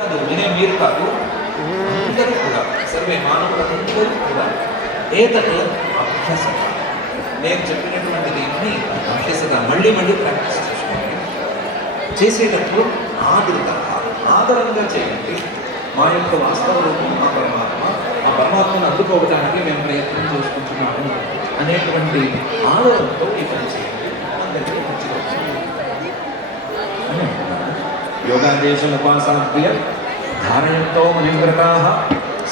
కాదు, వినే మీరు కాదు, అందరూ కూడా సర్వే మానవులందరూ కూడా ఏతత్ అభ్యసత, నేను చెప్పినటువంటి దీన్ని అభ్యసత మళ్ళీ మళ్ళీ ప్రాక్టీస్ చేసుకోండి. చేసేటప్పుడు ఆదరంగా చేయండి. మా యొక్క వాస్తవ రూపం మా పరమాత్మ, ఆ పరమాత్మను అందుకోవడానికి మేము ప్రయత్నం చేసుకుంటున్నాము అనేటువంటి ఆదరంతో ఈ పని చేయండి. అందరికీ మంచిగా యోగాదేశం ఉపాసాభ్య ధారయంతో మునివ్రతా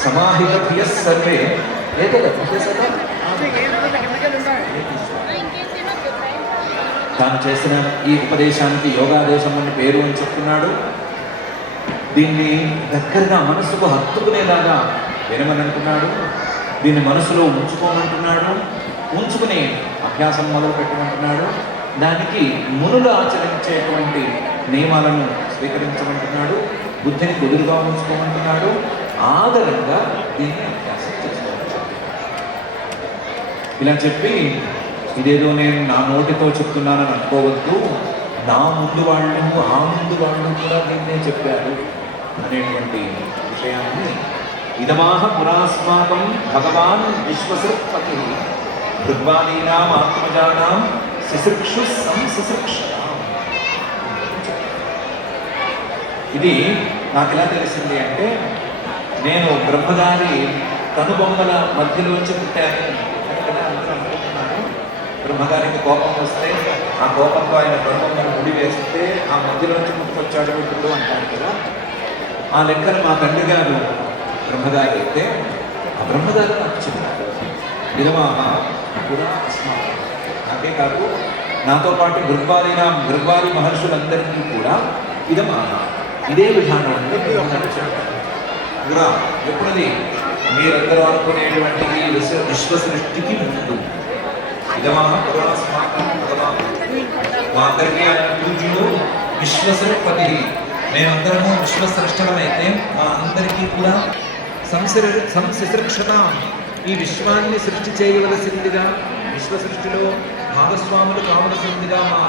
సమాహిత సర్వే ఏతదభ్యసత. తాను చేసిన ఈ ఉపదేశానికి యోగాదేశం అని పేరు అని చెప్తున్నాడు. దీన్ని దగ్గరగా మనసుకు హత్తుకునేలాగా వినమనంటున్నాడు. దీన్ని మనసులో ఉంచుకోమంటున్నాడు. ఉంచుకుని అభ్యాసం మొదలు పెట్టమంటున్నాడు. దానికి మునులు ఆచరించేటువంటి నియమాలను స్వీకరించమంటున్నాడు. బుద్ధిని కుదురుగా ఉంచుకోమంటున్నాడు. ఆదరంగా దీన్ని అభ్యాసం చేసుకోవాలి. ఇలా చెప్పి ఇదేదో నేను నా నోటితో చెప్తున్నానని అనుకోవద్దు, నా ముందు వాళ్ళు ఆ ముందు వాళ్ళు కూడా దీన్నే చెప్పారు అనేటువంటి విషయాన్ని ఇదమాహ పురాస్మాకం భగవాన్ విశ్వసృపతి భృగ్వాదీనాం ఆత్మజానాం శిశృక్షు సంశిశృక్షతాం. ఇది నాకు ఎలా తెలిసింది అంటే, నేను బ్రహ్మగారి కనుబొమ్మల మధ్యలోంచి పుట్టాను అనుకుంటున్నాను. బ్రహ్మగారికి కోపం వస్తే ఆ కోపంలో ఆయన కనుబొమ్మను ముడి వేస్తే ఆ మధ్యలోంచి పుట్టుకొచ్చాడు ఇప్పుడు అంటారు కదా. ఆ లెక్కను మా తండ్రి గారు బ్రహ్మగారి అయితే ఆ బ్రహ్మగారు నాకు చెప్పారు విధమాహ కూడా అస్మాకం. నాకే కాదు, నాతో పాటు భృగ్వాది మహర్షులందరికీ కూడా విధమాహ ఇదే విధానం అంటే బ్రహ్మగారు చెప్పారు. కూడా ఎప్పుడది మీరందరూ అనుకునేటువంటి ఈ విశ్వ సృష్టికి ముందు ఇదమాహ పురాస్మాకం భగవాన్, మా అందరికీ ఆయన పూజ్యుడు విశ్వసృపతి. మేమందరము విశ్వసృష్టమైతే మా అందరికీ కూడా సంశిశృక్షత, ఈ విశ్వాన్ని సృష్టి చేయవలసిందిగా, విశ్వ సృష్టిలో భాగస్వాములు కావలసిందిగా మా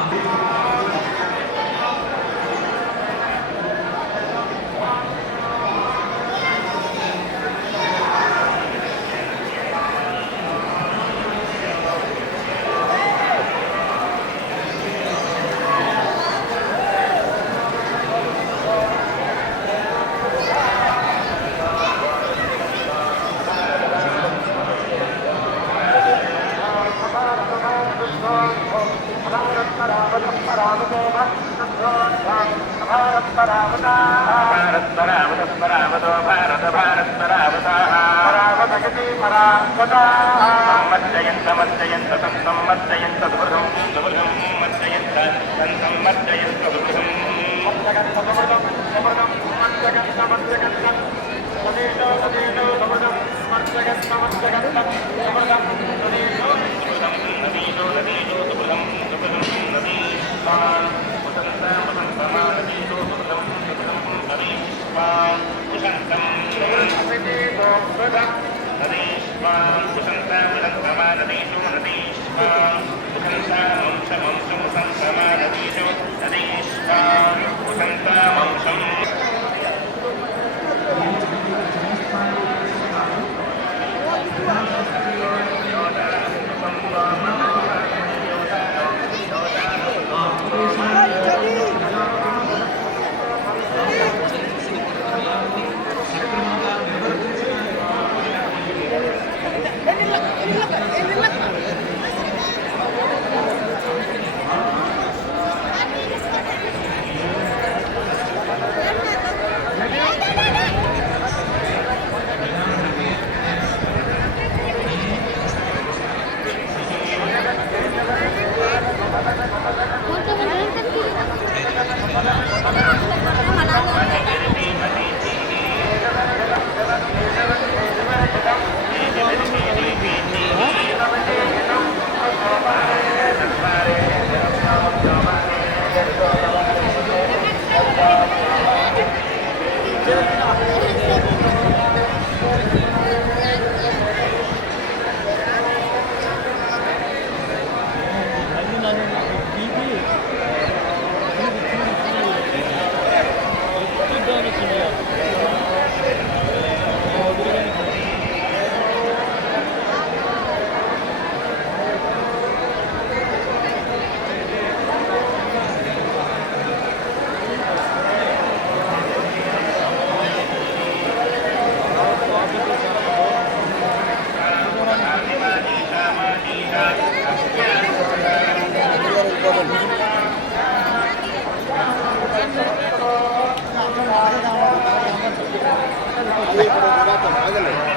Thank you. ఇప్పుడు మాత్రం ఆగలేదు